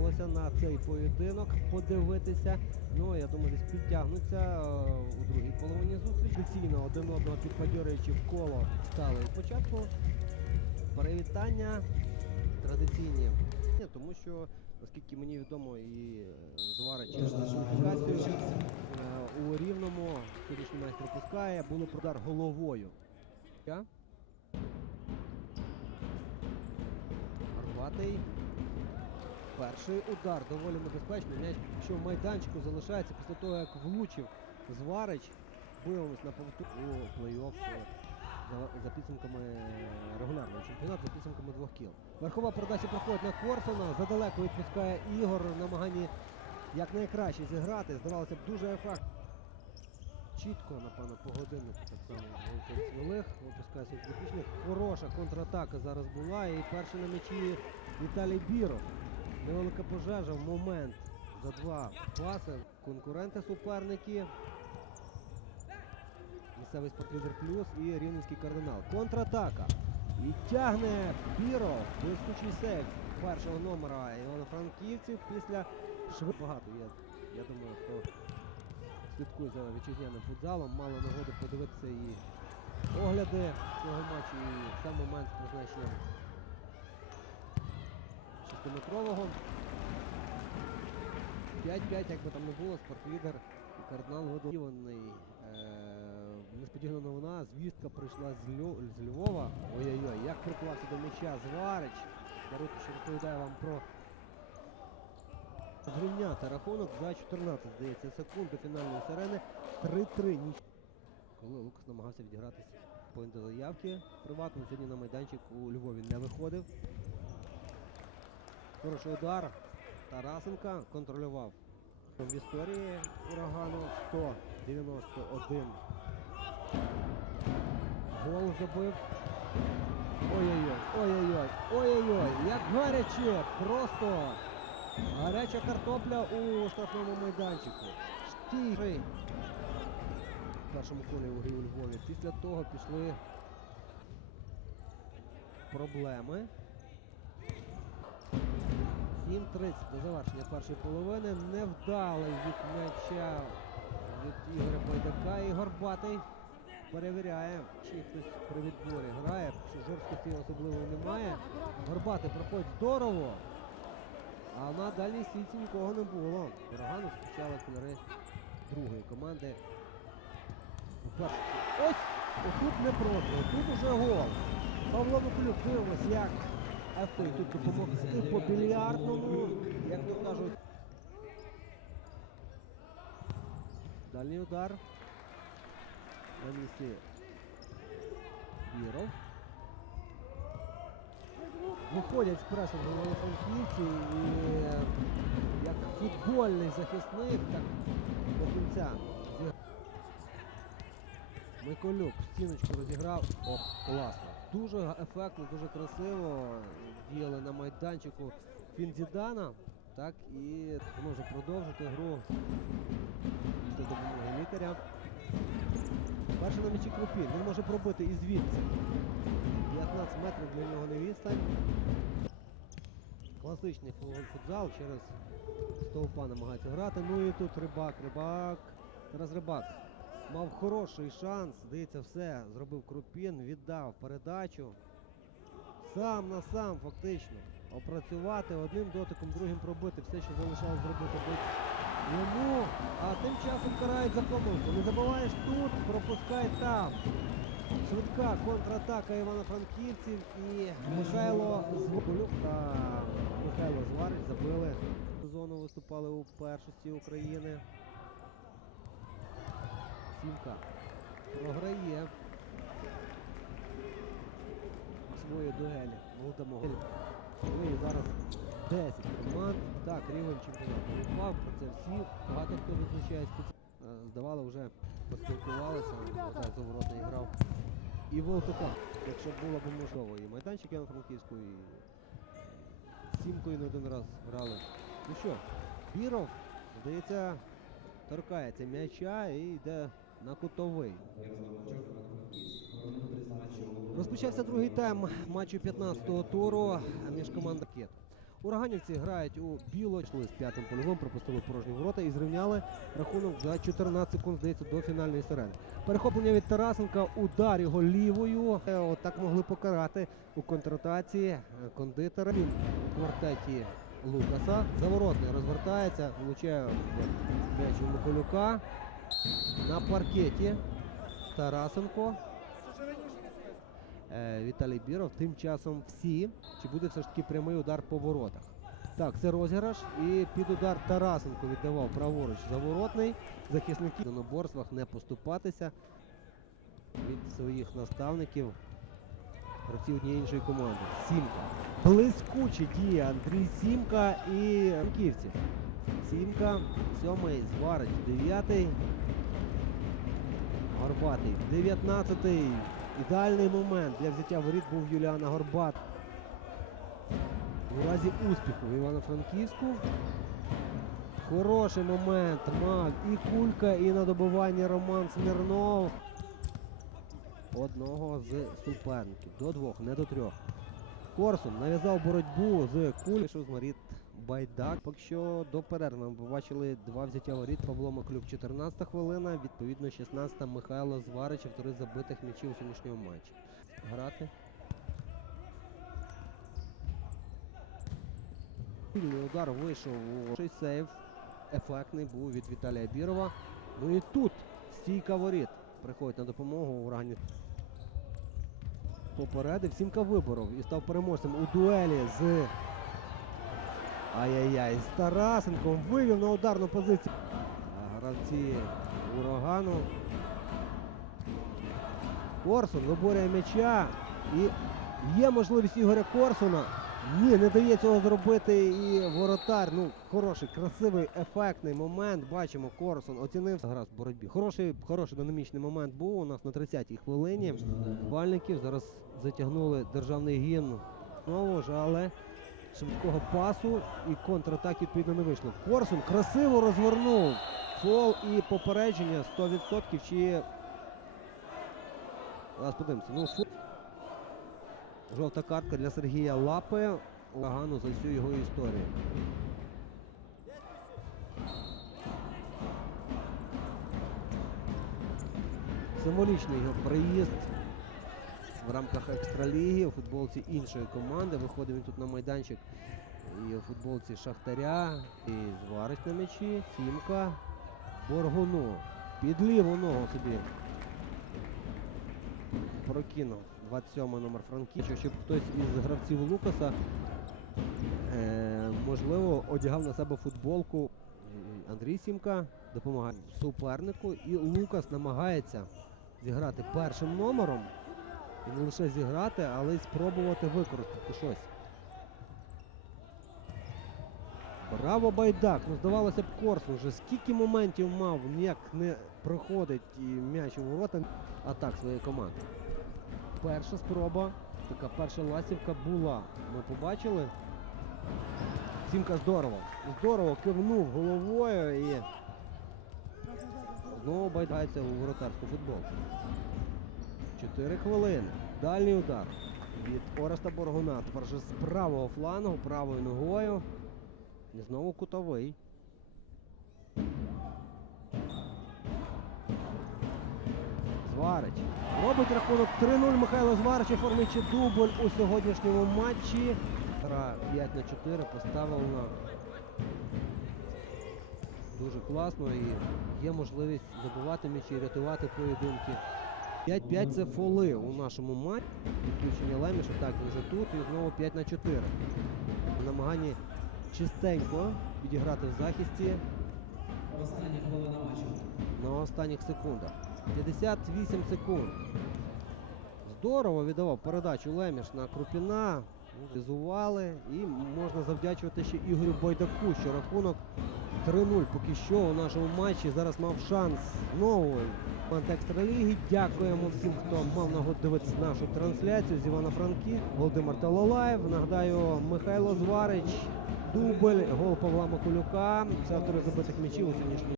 зібралося на цей поєдинок подивитися. Ну, я думаю, десь підтягнуться е, у другій половині зустрічі. Традиційно один одного підбадьорюючи в коло стали початку. Привітання традиційні. Ні, Тому що, наскільки мені відомо, і е, зварить через е, у рівному сьогоднішній майстер пускає, було продар головою. Арбатий. Перший удар доволі небезпечний. М'яч, що в майданчику залишається після того, як влучив Зварич, дивимось на повтор у плей-офф е, за, за підсумками е, регулярного чемпіонату, за підсумками двох кіл. Верхова передача проходить на Корсона, задалеко відпускає Ігор в намаганні якнайкраще зіграти. Здавалося б, дуже ефект. Чітко, напевно, по годиннику так само Свилих випускає своїх. Хороша контратака зараз була. І перший на м'ячі Віталій Біров. Невелика пожежа в момент за два паси. Конкуренти суперники. Місцевий спортлідер плюс і рівненський кардинал. Контратака. І тягне Біров. Блискучий сейф першого номера Івано-Франківців після швид. Багато є. Я думаю, хто слідкує за вітчизняним футзалом, мали нагоду подивитися і огляди цього матчу, і сам момент з призначенням 5-5, як би там не було, спортлідер кардинал видоволений. Е, несподівана новина, звістка прийшла з, Льо, з Львова. Ой-ой-ой, як приклався до м'яча Зварич. Даруйте, що розповідає вам про зрівняти рахунок за 14, здається, секунд до фінальної сирени. 3-3 ніч. Коли Лукас намагався відігратися по заявки приватно, сьогодні на майданчик у Львові не виходив. Хороший удар. Тарасенка контролював в історії урагану 191. Гол забив. Ой-ой-ой, ой-ой-ой, ой-ой-ой, як гаряче, просто гаряча картопля у штрафному майданчику. Штій. В першому колі у грі у Львові. Після того пішли проблеми. 7.30 до завершення першої половини. Невдалий від м'яча від Ігоря Байдака. Ігор Батий перевіряє, чи хтось при відборі грає, чи жорсткості особливо немає. Горбатий проходить здорово. А на дальній стійці нікого не було. Урагану зустрічали кольори другої команди. Ось тут не просто, тут уже гол. Павло Миколюк, дивимось, як ефект тут допомогти по більярдному, як то кажуть. Дальній удар. На місці Віров. Виходять з пресингу франківці і як футбольний захисник, так до кінця. Миколюк стіночку розіграв. О, класно. Дуже ефектно, дуже красиво діяли на майданчику Фінзідана. Так, і може продовжити гру після допомоги лікаря. Перший на м'ячі Крупін. Він може пробити і звідси. 15 метрів для нього не відстань. Класичний футзал через стовпа намагається грати. Ну і тут рибак, рибак. Зараз рибак. Мав хороший шанс. Здається, все. Зробив Крупін, віддав передачу. Сам на сам фактично. Опрацювати одним дотиком, другим пробити. Все, що залишалось зробити йому. А тим часом карають за помилку. Не забуваєш тут, пропускай там. Швидка контратака Івано-Франківців і Михайло Звуколюк та Михайло Зварич забили. Сезону виступали у першості України. Сімка програє свої дуелі. Молодому. Ну зараз 10 команд. Так, рівень чемпіонату впав, про це всі. Багато хто відзначає спеціально. Здавали, вже поспілкувалися. Зараз Заворотний грав. І Волтука, якщо було б можливо. І майданчик Івано-Франківську, і сімкою не один раз грали. Ну що, Біров, здається, торкається м'яча і йде на кутовий. Розпочався другий тайм матчу 15-го туру між командами. Ураганівці грають у біло з п'ятим польовим, пропустили порожні ворота і зрівняли рахунок за 14 секунд, здається, до фінальної сирени. Перехоплення від Тарасенка, удар його лівою. Е, Отак могли покарати у контратації е, кондитера. Він в квартеті Лукаса. Заворотний розвертається, влучає в м'яч у Миколюка. На паркеті Тарасенко. Е, Віталій Біров. Тим часом всі. Чи буде все ж таки прямий удар по воротах? Так, це розіграш. І під удар Тарасенко віддавав праворуч заворотний. Захисники в наборствах не поступатися від своїх наставників. Гравців однієї іншої команди. Сімка. Блискуче діє Андрій Сімка і Руківці. Сімка, сьомий, Зварич, дев'ятий. Горбатий. 19-й. Ідеальний момент для взяття воріт був Юліана Горбат. У разі успіху в Івано-Франківську. Хороший момент мав і кулька, і на добиванні Роман Смірнов. Одного з суперників. До двох, не до трьох. Корсун нав'язав боротьбу з куль. Вийшов з Маріт Байдак. Поки що до перерви ми побачили два взяття воріт. Павло Маклюк 14 хвилина, відповідно 16-та Михайло Зварич, автори забитих м'ячів у сьогоднішньому матчі. Грати. Вільний удар вийшов у сейв. Ефектний був від Віталія Бірова. Ну і тут стійка воріт. Приходить на допомогу у рані. Попередив, Сімка виборов і став переможцем у дуелі з Ай-яй-яй, з Тарасенком вивів на ударну позицію. Гравці урагану. Корсун виборює м'яча. І є можливість Ігоря Корсуна. Ні, не дає цього зробити і воротар. Ну, хороший, красивий, ефектний момент. Бачимо, Корсун оцінив гра в боротьбі. Хороший, хороший динамічний момент був у нас на 30-й хвилині. Бальників зараз затягнули державний гімн. Знову ж, але швидкого пасу і контратак відповідно не вийшло. Корсун красиво розвернув. Фол і попередження 100% чи. Зараз подивимося. Ну, фол. Жовта картка для Сергія Лапи. Урагану за всю його історію. Символічний його приїзд в рамках екстраліги у футболці іншої команди. Виходить він тут на майданчик і у футболці Шахтаря. І зварить на м'ячі. Сімка. Боргуну. Під ліву ногу собі прокинув 27 номер Франківська, щоб хтось із гравців Лукаса е, можливо одягав на себе футболку. Андрій Сімка допомагає супернику, і Лукас намагається зіграти першим номером. І не лише зіграти, але й спробувати використати щось. Браво Байдак! Ну здавалося б, Корсун вже скільки моментів мав, ніяк не проходить і м'яч у ворота атак своєї команди. Перша спроба, така перша ластівка була. Ми побачили. Сімка здорово. Здорово кивнув головою і знову байдається у воротарську футболку. Чотири хвилини. Дальній удар від Ореста Боргуна. Тепер вже з правого флангу, правою ногою. І знову кутовий. Зварич. Робить рахунок 3-0 Михайло Зварич оформлюючи дубль у сьогоднішньому матчі. Гра 5 на 4 поставлена дуже класно і є можливість забувати м'ячі, рятувати поєдинки. 5-5 це фоли у нашому матчі. Підключення Леміша, так, він вже тут і знову 5 на 4. В намаганні чистенько підіграти в захисті на останніх секундах. 58 секунд. Здорово віддавав передачу Леміш на Крупіна. Візували і можна завдячувати ще Ігорю Байдаку, що рахунок 3-0 поки що у нашому матчі. Зараз мав шанс знову в екстраліги. Дякуємо всім, хто мав нагоду дивитися нашу трансляцію з Івано-Франків. Володимир Талалаєв. Нагадаю, Михайло Зварич, дубль, гол Павла Макулюка. Це автори забитих м'ячів у сьогоднішньому.